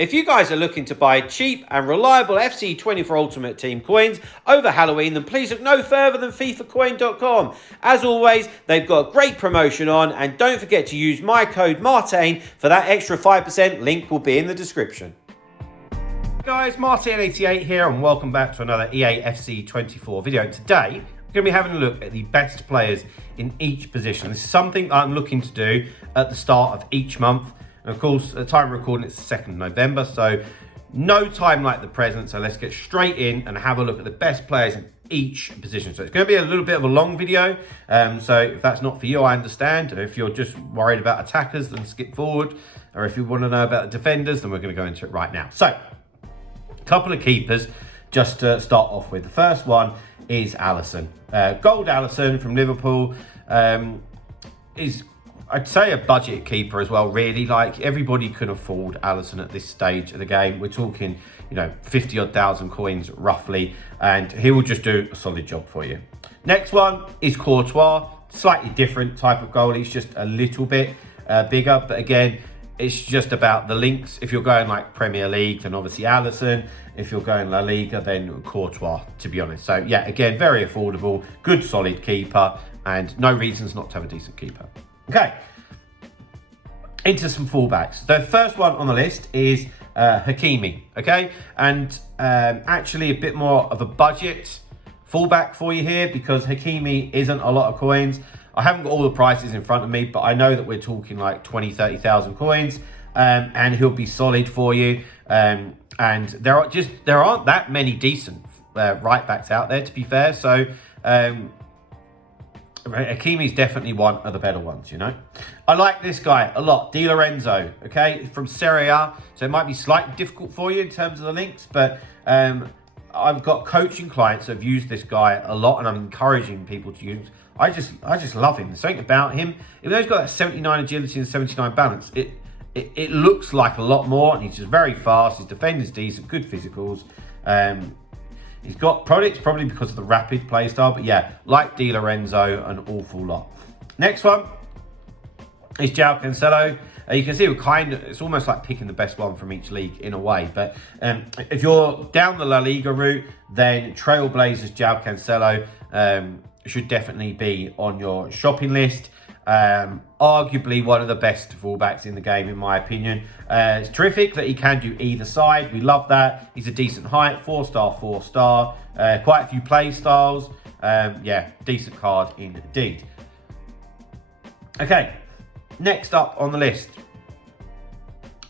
If you guys are looking to buy cheap and reliable FC24 Ultimate Team coins over Halloween, then please look no further than FIFAcoin.com. As always, they've got a great promotion on, and don't forget to use my code MARTIN for that extra 5%. Link will be in the description. Guys, Martin88 here, and welcome back to another Eafc24 video. And today, we're going to be having a look at the best players in each position. This is something I'm looking to do at the start of each month. And of course, the time of recording, it's the 2nd of November, so no time like the present. So let's get straight in and have a look at the best players in each position. So it's going to be a little bit of a long video. So if that's not for you, I understand. If you're just worried about attackers, then skip forward. Or if you want to know about the defenders, then we're going to go into it right now. So, a couple of keepers just to start off with. The first one is Alisson. Gold Alisson from Liverpool is, I'd say, a budget keeper as well, really. Like, everybody can afford Alisson at this stage of the game. We're talking, 50-odd thousand coins roughly, and he will just do a solid job for you. Next one is Courtois. Slightly different type of goal. He's just a little bit bigger, but again, it's just about the links. If you're going like Premier League, then obviously Alisson. If you're going La Liga, then Courtois, to be honest. So yeah, again, very affordable, good solid keeper, and no reasons not to have a decent keeper. Okay, into some fullbacks. The first one on the list is Hakimi, okay? And actually a bit more of a budget fullback for you here, because Hakimi isn't a lot of coins. I haven't got all the prices in front of me, but I know that we're talking like 20, 30,000 coins, and he'll be solid for you. And there aren't that many decent right backs out there, to be fair. So Hakimi's definitely one of the better ones, I like this guy a lot. Di Lorenzo, okay, from Serie A. So it might be slightly difficult for you in terms of the links, but I've got coaching clients that have used this guy a lot, and I'm encouraging people to use. I just love him. There's something about him. Even though he's got that 79 agility and 79 balance, it looks like a lot more, and he's just very fast. His defender's decent, good physicals. He's got products probably because of the rapid play style, but yeah, like Di Lorenzo, an awful lot. Next one is João Cancelo. You can see it's almost like picking the best one from each league in a way. But if you're down the La Liga route, then Trailblazers João Cancelo should definitely be on your shopping list. Arguably one of the best fullbacks in the game, in my opinion. It's terrific that he can do either side. We love that. He's a decent height, 4-star, 4-star. Quite a few play styles. Yeah, decent card indeed. Okay, next up on the list,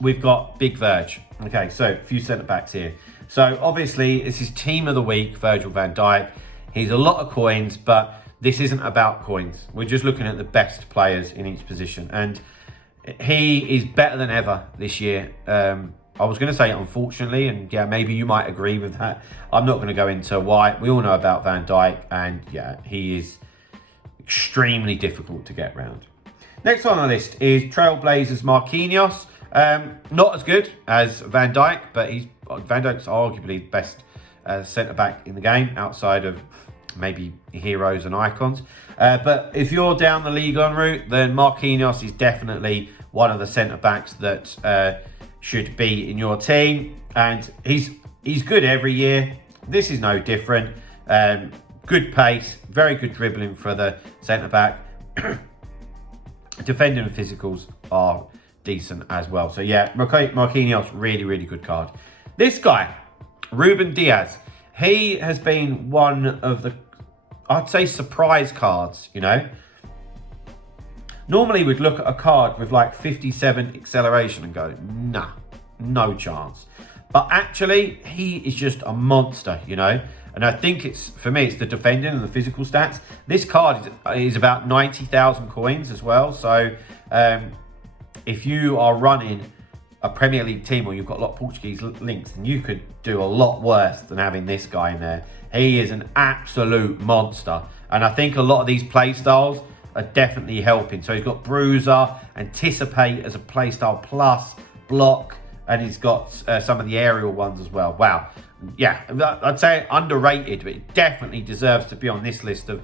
we've got Big Verge. Okay, so a few centre-backs here. So obviously, this is team of the week, Virgil van Dijk. He's a lot of coins, but this isn't about coins. We're just looking at the best players in each position. And he is better than ever this year. I was going to say unfortunately, and yeah, maybe you might agree with that. I'm not going to go into why. We all know about Van Dijk, and yeah, he is extremely difficult to get around. Next on the list is Trailblazers Marquinhos. Not as good as Van Dijk, but Van Dijk's arguably the best centre-back in the game, outside of maybe heroes and icons. But if you're down the league on route, then Marquinhos is definitely one of the centre-backs that should be in your team. And he's good every year. This is no different. Good pace, very good dribbling for the centre-back. Defending and physicals are decent as well. So yeah, Marquinhos, really, really good card. This guy, Ruben Diaz, he has been one of the, I'd say, surprise cards, Normally we'd look at a card with like 57 acceleration and go, nah, no chance. But actually, he is just a monster, And I think for me, it's the defending and the physical stats. This card is about 90,000 coins as well. So if you are running a Premier League team, or you've got a lot of Portuguese links, then you could do a lot worse than having this guy in there. He is an absolute monster. And I think a lot of these play styles are definitely helping. So he's got Bruiser, Anticipate as a play style plus, Block, and he's got some of the aerial ones as well. Wow. Yeah, I'd say underrated, but it definitely deserves to be on this list of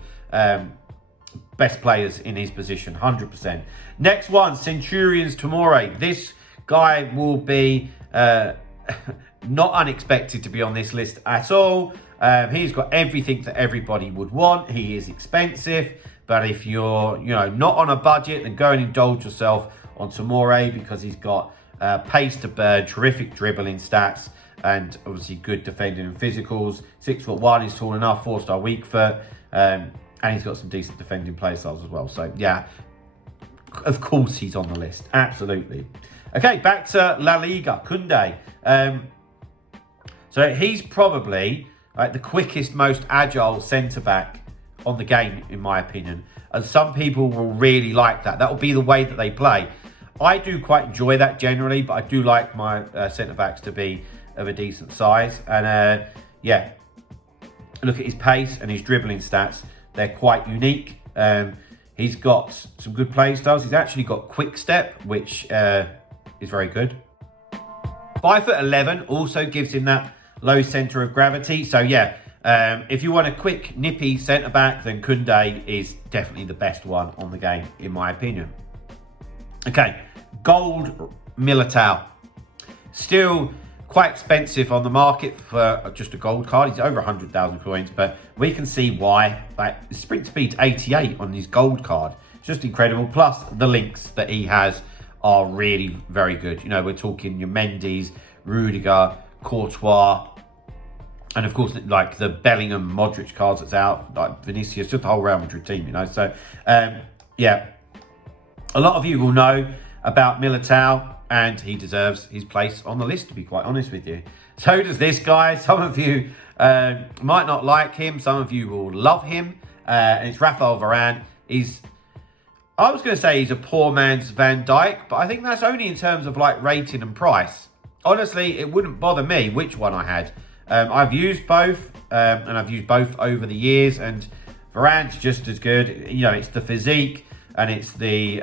best players in his position, 100%. Next one, Centurions Tomori. This guy will be not unexpected to be on this list at all. He's got everything that everybody would want. He is expensive, but if you're not on a budget, then go and indulge yourself on Tomore, because he's got pace to burn, terrific dribbling stats, and obviously good defending and physicals. 6'1", he's tall enough, 4-star weak foot, and he's got some decent defending play styles as well. So yeah, of course he's on the list, absolutely. Okay, back to La Liga, Koundé. So he's probably the quickest, most agile centre-back on the game, in my opinion. And some people will really like that. That will be the way that they play. I do quite enjoy that generally, but I do like my centre-backs to be of a decent size. And yeah, look at his pace and his dribbling stats. They're quite unique. He's got some good play styles. He's actually got quick step, which is very good. 5'11" also gives him that low centre of gravity. So yeah, if you want a quick, nippy centre-back, then Koundé is definitely the best one on the game, in my opinion. Okay, gold Militao. Still quite expensive on the market for just a gold card. He's over 100,000 coins, but we can see why. Like, sprint speed 88 on his gold card. It's just incredible. Plus, the links that he has are really very good. We're talking your Mendy's, Rudiger, Courtois, and of course, like the Bellingham, Modric cards that's out, like Vinicius, just the whole Real Madrid team, So, yeah, a lot of you will know about Militao, and he deserves his place on the list, to be quite honest with you. So does this guy. Some of you might not like him. Some of you will love him. And it's Raphael Varane. I was going to say he's a poor man's Van Dijk, but I think that's only in terms of like rating and price. Honestly, it wouldn't bother me which one I had. I've used both, and I've used both over the years, and Varane's just as good. It's the physique and it's the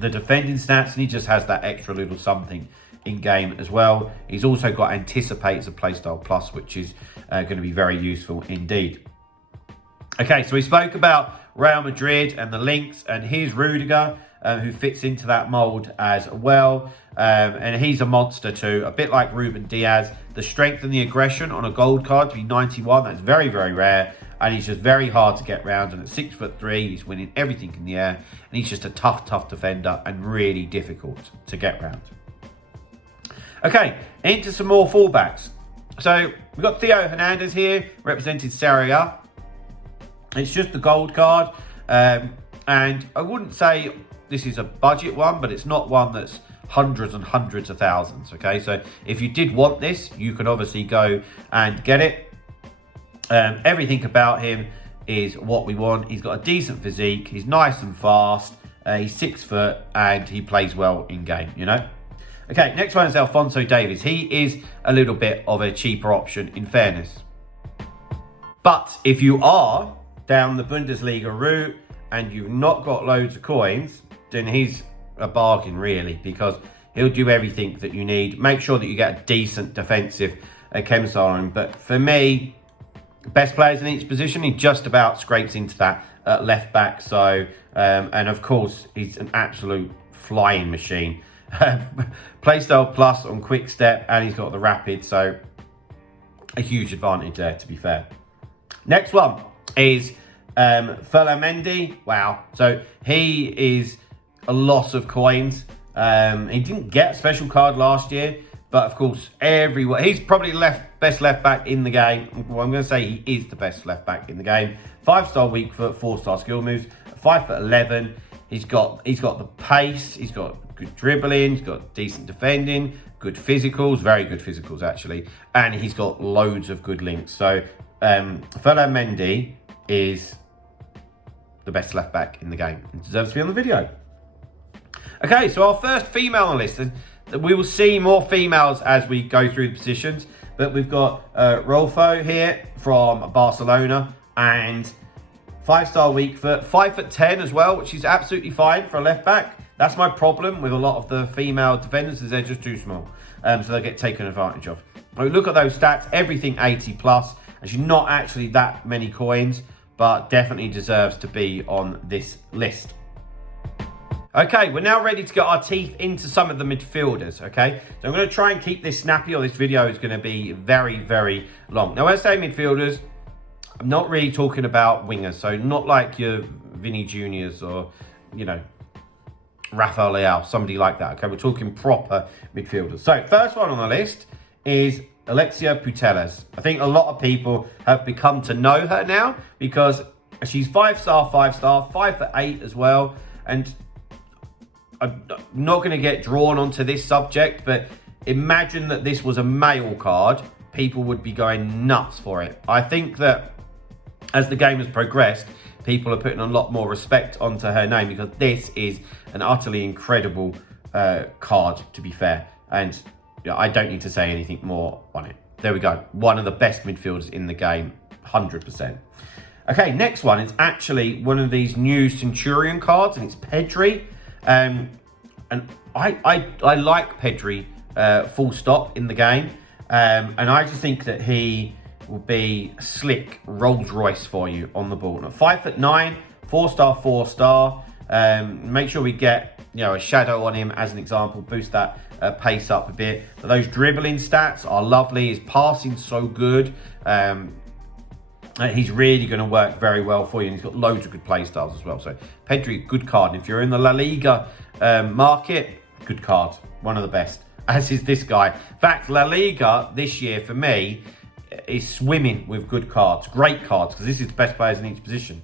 defending stats, and he just has that extra little something in game as well. He's also got Anticipate as a playstyle plus, which is going to be very useful indeed. Okay, so we spoke about Real Madrid and the links, and here's Rudiger, who fits into that mould as well. And he's a monster too, a bit like Ruben Diaz. The strength and the aggression on a gold card to be 91, that's very, very rare. And he's just very hard to get round. And at 6'3", he's winning everything in the air. And he's just a tough, tough defender and really difficult to get round. Okay, into some more fullbacks. So we've got Theo Hernandez here, represented Serie A. It's just the gold card. And I wouldn't say this is a budget one, but it's not one that's hundreds and hundreds of thousands. Okay, so if you did want this, you can obviously go and get it. Everything about him is what we want. He's got a decent physique. He's nice and fast. He's 6 foot and he plays well in game, Okay, next one is Alphonso Davies. He is a little bit of a cheaper option, in fairness. But if you are down the Bundesliga route and you've not got loads of coins, then he's a bargain, really, because he'll do everything that you need. Make sure that you get a decent defensive chem style on him. But for me, best players in each position, he just about scrapes into that left back. So, and of course, he's an absolute flying machine. Playstyle plus on quick step, and he's got the rapid. So, a huge advantage there, to be fair. Next one is Mendy. Wow. So, he is a loss of coins. He didn't get a special card last year. But of course, he's probably best left back in the game. Well, I'm going to say he is the best left back in the game. 5-star weak foot, 4-star skill moves, 5'11". He's got the pace. He's got good dribbling. He's got decent defending, good physicals, very good physicals actually, and he's got loads of good links. So, Mendy is the best left back in the game and deserves to be on the video. Okay, so our first female on the list. We will see more females as we go through the positions, but we've got Rolfo here from Barcelona, and 5-star weak foot, 5'10" as well, which is absolutely fine for a left back. That's my problem with a lot of the female defenders, is they're just too small, so they get taken advantage of. But look at those stats, everything 80 plus. Actually, not actually that many coins, but definitely deserves to be on this list. Okay, we're now ready to get our teeth into some of the midfielders, okay? So I'm going to try and keep this snappy, or this video is going to be very, very long. Now, when I say midfielders, I'm not really talking about wingers, so not like your Vinny Juniors or, you know, Rafael Leao, somebody like that, okay? We're talking proper midfielders. So, first one on the list is Alexia Putellas. I think a lot of people have become to know her now because she's 5-star, 5'8" as well, and I'm not going to get drawn onto this subject, but imagine that this was a male card. People would be going nuts for it. I think that as the game has progressed, people are putting a lot more respect onto her name because this is an utterly incredible card, to be fair. And you know, I don't need to say anything more on it. There we go. One of the best midfielders in the game, 100%. Okay, next one is actually one of these new Centurion cards, and it's Pedri. And I like Pedri, full stop, in the game. And I just think that he will be a slick Rolls Royce for you on the ball. Now, 5'9", 4-star, 4-star. Make sure we get, you know, a shadow on him as an example, boost that pace up a bit. But those dribbling stats are lovely. His passing so good. He's really going to work very well for you, and he's got loads of good play styles as well. So Pedri, good card. And if you're in the La Liga market, good card, one of the best, as is this guy. In fact, La Liga this year for me is swimming with good cards, great cards, because this is the best players in each position.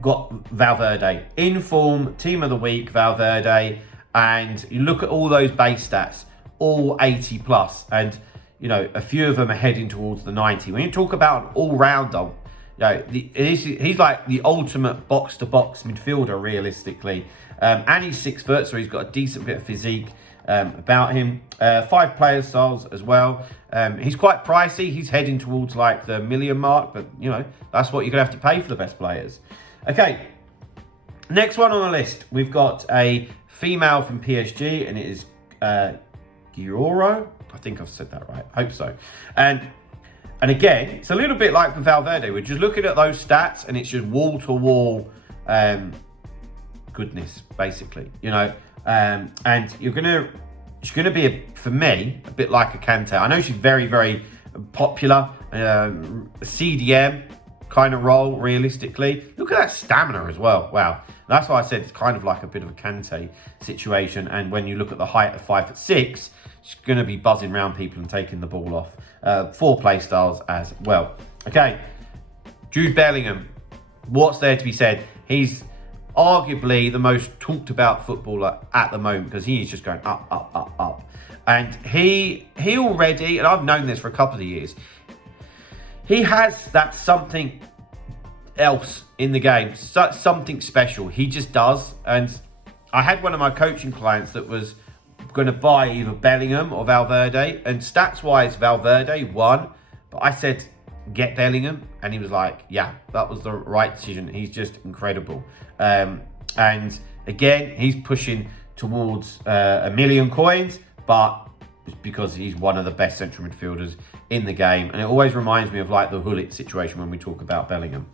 Got Valverde in form, team of the week, Valverde, and you look at all those base stats, all 80 plus, and you know, a few of them are heading towards the 90. When you talk about an all-rounder, you know, he's like the ultimate box-to-box midfielder, realistically. And he's 6 foot, so he's got a decent bit of physique about him. 5 player styles as well. He's quite pricey. He's heading towards like the million mark, but you know, that's what you're gonna have to pay for the best players. Okay, next one on the list, we've got a female from PSG, and it is Gioro. I think I've said that right. I hope so. And again, it's a little bit like with Valverde. We're just looking at those stats, and it's just wall-to-wall goodness, basically. You know, and she's gonna be for me a bit like a Kante. I know she's very, very popular, CDM kind of role. Realistically, look at that stamina as well. Wow. That's why I said it's kind of like a bit of a Kante situation. And when you look at the height of 5'6", she's going to be buzzing around people and taking the ball off. 4 play styles as well. Okay, Jude Bellingham. What's there to be said? He's arguably the most talked about footballer at the moment because he is just going up, up, up, up. And he already, and I've known this for a couple of years, he has that something else in the game, something special. He just does. And I had one of my coaching clients that was going to buy either Bellingham or Valverde, and stats wise Valverde won, but I said get Bellingham, and he was like, yeah, that was the right decision. He's just incredible. And again, he's pushing towards 1 million coins, but it's because he's one of the best central midfielders in the game, and it always reminds me of like the Hullet situation when we talk about Bellingham.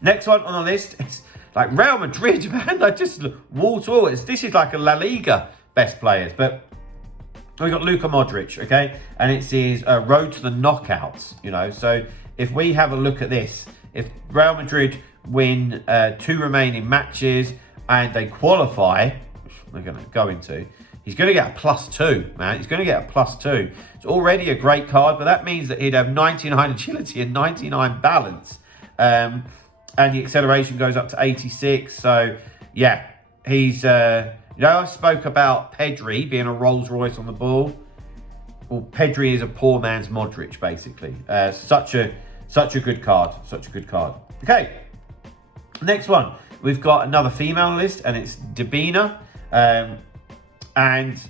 Next one on the list is like Real Madrid, man. I just wall to wall. This is like a La Liga best players, but we got Luka Modric, okay, and it's his road to the knockouts. You know, so if we have a look at this, if Real Madrid win 2 remaining matches and they qualify, which they're going to go into, he's going to get a +2, man. He's going to get a +2. It's already a great card, but that means that he'd have 99 agility and 99 balance. And the acceleration goes up to 86. So, yeah, he's... you know, I spoke about Pedri being a Rolls Royce on the ball. Well, Pedri is a poor man's Modric, basically. Such a good card. Such a good card. Okay, next one. We've got another female list, and it's Debina. And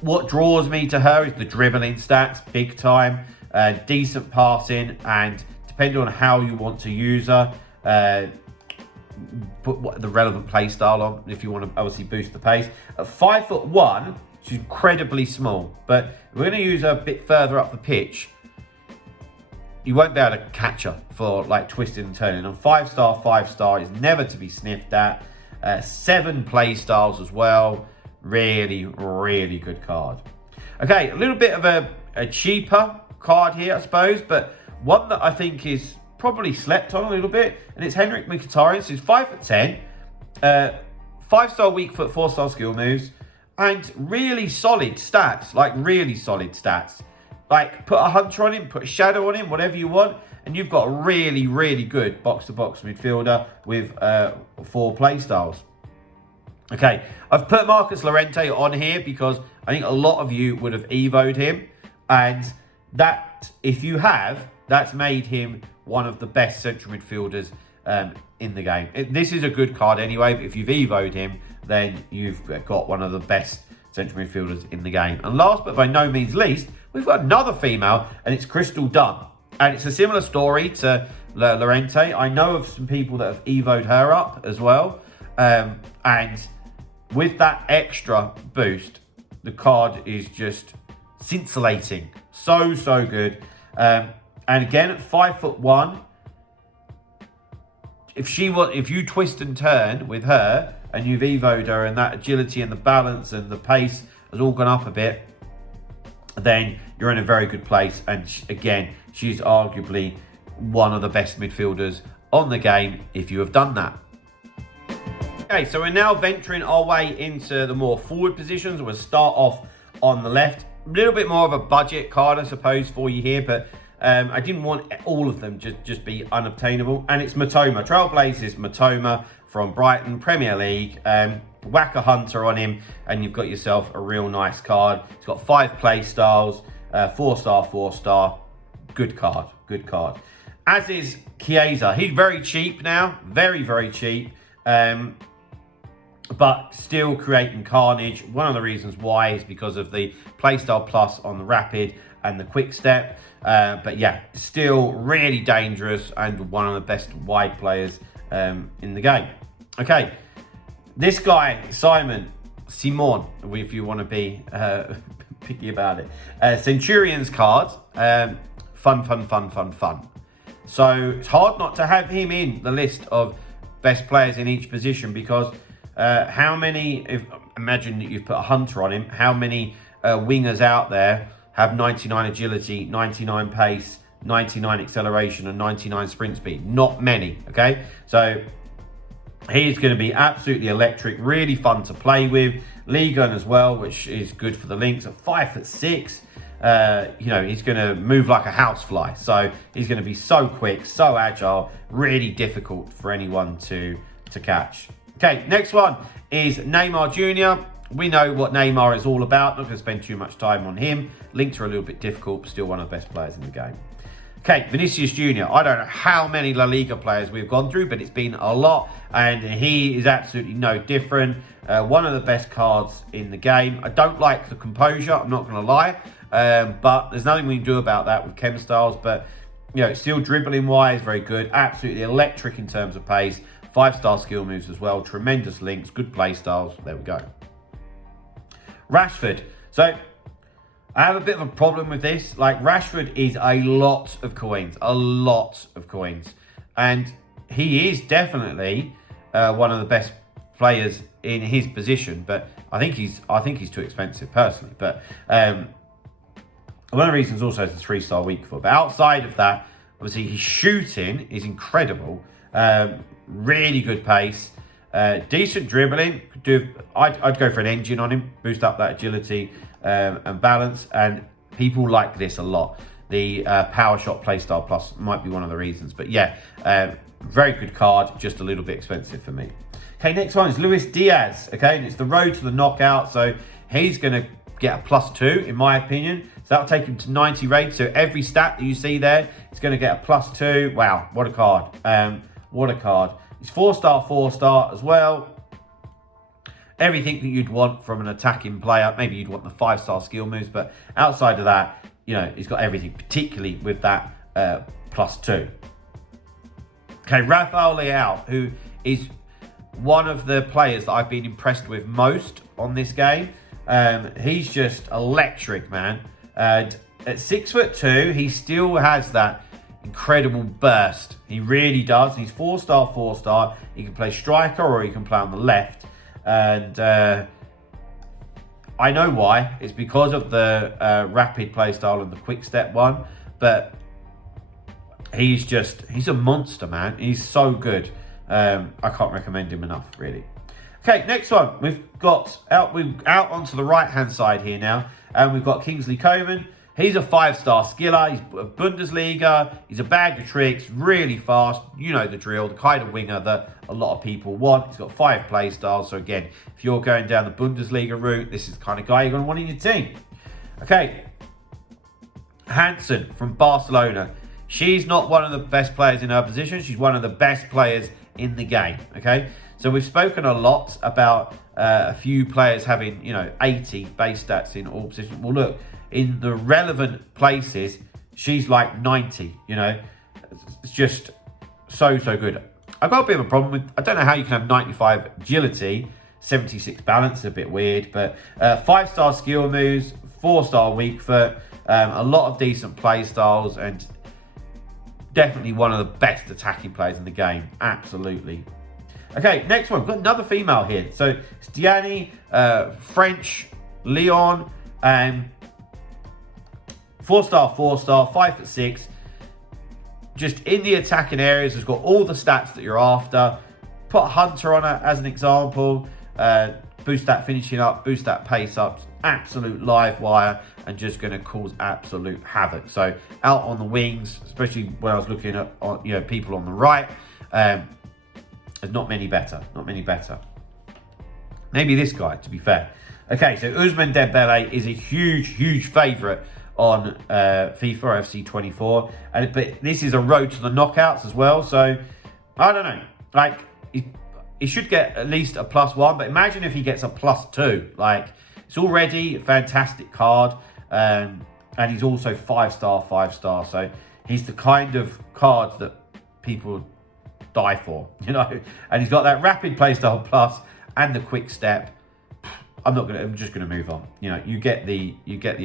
what draws me to her is the dribbling stats, big time, decent passing, and depending on how you want to use her, put the relevant play style on if you want to obviously boost the pace. At 5'1", she's incredibly small, but we're going to use her a bit further up the pitch. you won't be able to catch her for like twisting and turning. And 5-star is never to be sniffed at. 7 play styles as well. Really, really good card. Okay, a little bit of a cheaper card here, I suppose, but one that I think is probably slept on a little bit, and it's Henrik Mkhitaryan. So he's 5'10", 5-star weak foot, 4-star skill moves, and really solid stats, like really solid stats. Like, put a hunter on him, put a shadow on him, whatever you want, and you've got a really, really good box-to-box midfielder with 4 play styles. Okay, I've put Marcus Llorente on here because I think a lot of you would have evoed him, and that, if you have, that's made him one of the best central midfielders in the game. This is a good card anyway, but if you've evoed him, then you've got one of the best central midfielders in the game. And last but by no means least, we've got another female, and it's Crystal Dunn. And it's a similar story to Llorente. I know of some people that have evoed her up as well. And with that extra boost, the card is just scintillating. So good. And again, at 5'1", if you twist and turn with her and you've evoed her, and that agility and the balance and the pace has all gone up a bit, then you're in a very good place. And again, she's arguably one of the best midfielders on the game if you have done that. Okay, so we're now venturing our way into the more forward positions. We'll start off on the left. A little bit more of a budget card, I suppose, for you here, but I didn't want all of them to just be unobtainable. And it's Matoma. Trailblazers Matoma from Brighton, Premier League. Whack a hunter on him, and you've got yourself a real nice card. It's got 5 play styles, 4-star. Good card. As is Chiesa. He's very cheap now. Very, very cheap. But still creating carnage. One of the reasons why is because of the playstyle plus on the rapid and the quick step. But yeah, still really dangerous and one of the best wide players in the game. Okay, this guy, Simon, if you want to be picky about it. Centurions cards, fun. So it's hard not to have him in the list of best players in each position, because how many, imagine that you've put a hunter on him, how many wingers out there have 99 agility, 99 pace, 99 acceleration and 99 sprint speed? Not many, okay? So he's going to be absolutely electric, really fun to play with. Ligon as well, which is good for the links. At 5'6", he's going to move like a housefly. So he's going to be so quick, so agile, really difficult for anyone to catch. Okay, next one is Neymar Jr. We know what Neymar is all about. Not going to spend too much time on him. Links are a little bit difficult, but still one of the best players in the game. Okay, Vinicius Jr. I don't know how many La Liga players we've gone through, but it's been a lot, and he is absolutely no different. One of the best cards in the game. I don't like the composure, I'm not going to lie, but there's nothing we can do about that with chem styles. But still dribbling wise, very good. Absolutely electric in terms of pace. 5-star skill moves as well. Tremendous links, good play styles. There we go. Rashford. So I have a bit of a problem with this. Like, Rashford is a lot of coins. And he is definitely one of the best players in his position, but I think he's too expensive personally. But one of the reasons also is the 3-star weak foot. But outside of that, obviously his shooting is incredible. Really good pace, decent dribbling. I'd go for an engine on him, boost up that agility and balance, and people like this a lot. The power shot playstyle plus might be one of the reasons, but yeah, very good card, just a little bit expensive for me. Okay, next one is Luis Diaz. Okay, and it's the road to the knockout, so he's going to get a +2 in my opinion. So that'll take him to 90 rate. So every stat that you see there, it's going to get a +2. Wow, what a card! What a card! It's 4-star as well. Everything that you'd want from an attacking player. Maybe you'd want the 5-star skill moves, but outside of that, he's got everything, particularly with that +2. Okay, Rafael Leao, who is one of the players that I've been impressed with most on this game. He's just electric, man. At 6'2", he still has that incredible burst. He really does. He's 4-star, 4-star. He can play striker or he can play on the left. And I know why. It's because of the rapid play style and the quick step one. But he's a monster, man. He's so good. I can't recommend him enough, really. Okay, next one. We've got out onto the right-hand side here now. And we've got Kingsley Coman. He's a 5-star skiller. He's a Bundesliga. He's a bag of tricks. Really fast. You know the drill. The kind of winger that a lot of people want. He's got 5 play styles. So again, if you're going down the Bundesliga route, this is the kind of guy you're going to want in your team. Okay. Hansen from Barcelona. She's not one of the best players in her position. She's one of the best players in the game. Okay. So we've spoken a lot about a few players having, 80 base stats in all positions. Well, look, in the relevant places, she's like 90, It's just so good. I've got a bit of a problem with, I don't know how you can have 95 agility, 76 balance, is a bit weird, but 5-star skill moves, 4-star weak foot, a lot of decent play styles, and definitely one of the best attacking players in the game. Absolutely. Okay, next one. We've got another female here. So, it's Diani, French, Lyon, 4-star, 4-star, 5'6". Just in the attacking areas, has got all the stats that you're after. Put Hunter on her as an example. Boost that finishing up, boost that pace up. Absolute live wire, and just going to cause absolute havoc. So, out on the wings, especially when I was looking at people on the right, there's not many better. Maybe this guy, to be fair. Okay, so Ousmane Dembele is a huge favourite on FIFA or FC 24. But this is a road to the knockouts as well. So, I don't know. Like, he should get at least a +1. But imagine if he gets a +2. Like, it's already a fantastic card. And he's also 5-star, 5-star. So, he's the kind of card that people die for, and he's got that rapid playstyle plus and the quick step. I'm just gonna move on. You get the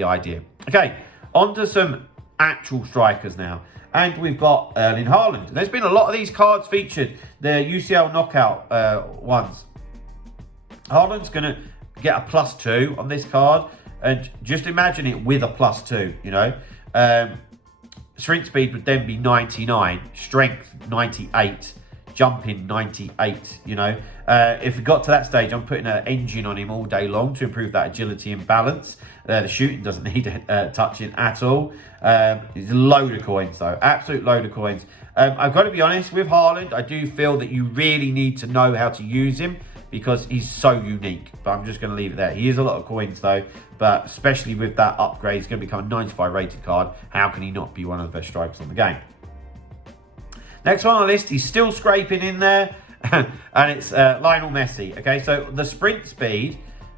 idea. Okay, on to some actual strikers now, and we've got Erling Haaland. There's been a lot of these cards featured, the UCL knockout ones. Haaland's gonna get a +2 on this card, and just imagine it with a +2. Sprint speed would then be 99, strength 98, jumping 98, If we got to that stage, I'm putting an engine on him all day long to improve that agility and balance. The shooting doesn't need touching at all. It's a load of coins, though. Absolute load of coins. I've got to be honest, with Haaland, I do feel that you really need to know how to use him because he's so unique. But I'm just going to leave it there. He is a lot of coins, though. But especially with that upgrade, he's going to become a 95 rated card. How can he not be one of the best strikers on the game? Next one on the list, he's still scraping in there. And it's Lionel Messi. Okay, so the sprint speed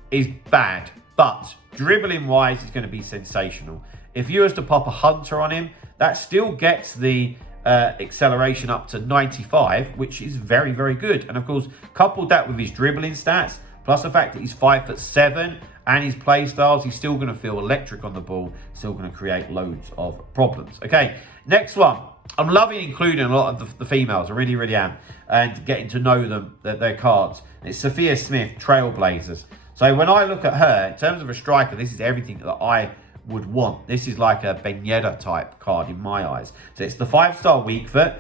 is bad. But dribbling-wise, he's going to be sensational. If you was to pop a Hunter on him, that still gets the acceleration up to 95, which is very, very good. And of course, coupled that with his dribbling stats, plus the fact that he's 5'7", and his play styles, he's still going to feel electric on the ball, still going to create loads of problems. Okay, next one. I'm loving including a lot of the females, I really, really am, and getting to know them, their cards. It's Sophia Smith, Trailblazers. So when I look at her, in terms of a striker, this is everything that I would want. This is like a Ben Yedder type card in my eyes. So it's the 5-star weak foot.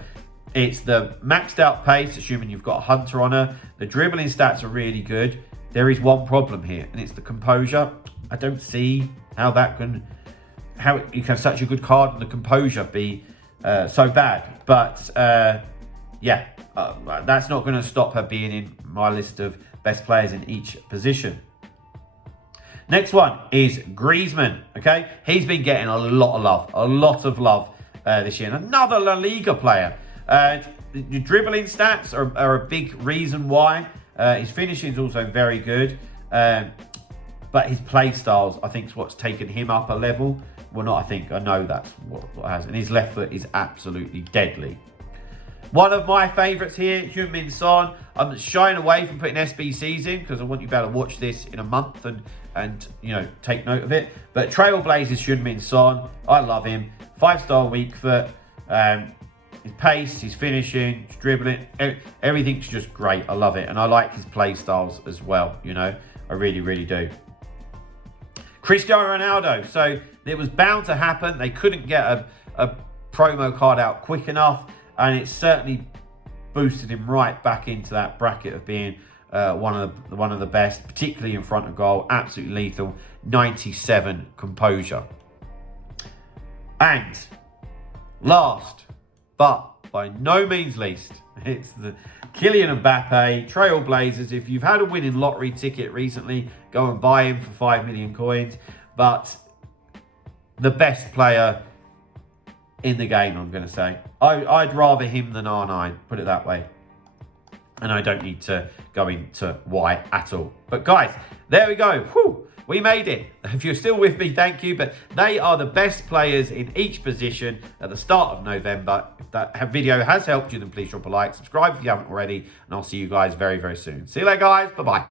It's the maxed out pace, assuming you've got a Hunter on her. The dribbling stats are really good. There is one problem here, and it's the composure. I don't see how you can have such a good card and the composure be so bad. But that's not going to stop her being in my list of best players in each position. Next one is Griezmann. Okay, he's been getting a lot of love this year. And another La Liga player. The dribbling stats are a big reason why. His finishing is also very good. But his play styles, I think, is what's taken him up a level. Well, not I think, I know that's what has. And his left foot is absolutely deadly. One of my favourites here, Heung-min Son. I'm shying away from putting SBCs in because I want you to be able to watch this in a month and take note of it. But Trailblazers Heung-min Son, I love him. 5-star weak foot. His pace, his finishing, his dribbling, everything's just great. I love it. And I like his play styles as well, you know. I really, really do. Cristiano Ronaldo. So it was bound to happen. They couldn't get a promo card out quick enough. And it certainly boosted him right back into that bracket of being one of the best, particularly in front of goal. Absolutely lethal. 97 composure. And last, but by no means least, it's the Kylian Mbappe, Trailblazers. If you've had a winning lottery ticket recently, go and buy him for 5 million coins. But the best player in the game, I'm going to say. I'd rather him than R9, put it that way. And I don't need to go into why at all. But guys, there we go. Whew. We made it. If you're still with me, thank you. But they are the best players in each position at the start of November. If that video has helped you, then please drop a like. Subscribe if you haven't already. And I'll see you guys very, very soon. See you later, guys. Bye-bye.